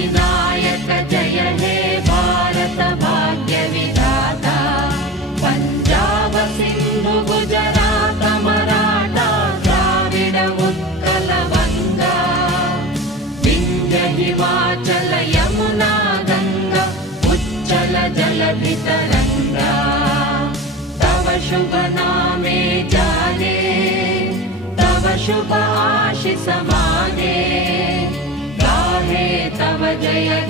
विनायक जय हे भारत भाग्य विधाता पंजाब सिंधु गुजरात मराठा द्राविड उत्कल बंगा विंध्य हिमाचल यमुना गंगा उच्चल जलधि तरंगा तव शुभ नामे जागे तव शुभ आशीष मागे गाहे तव जय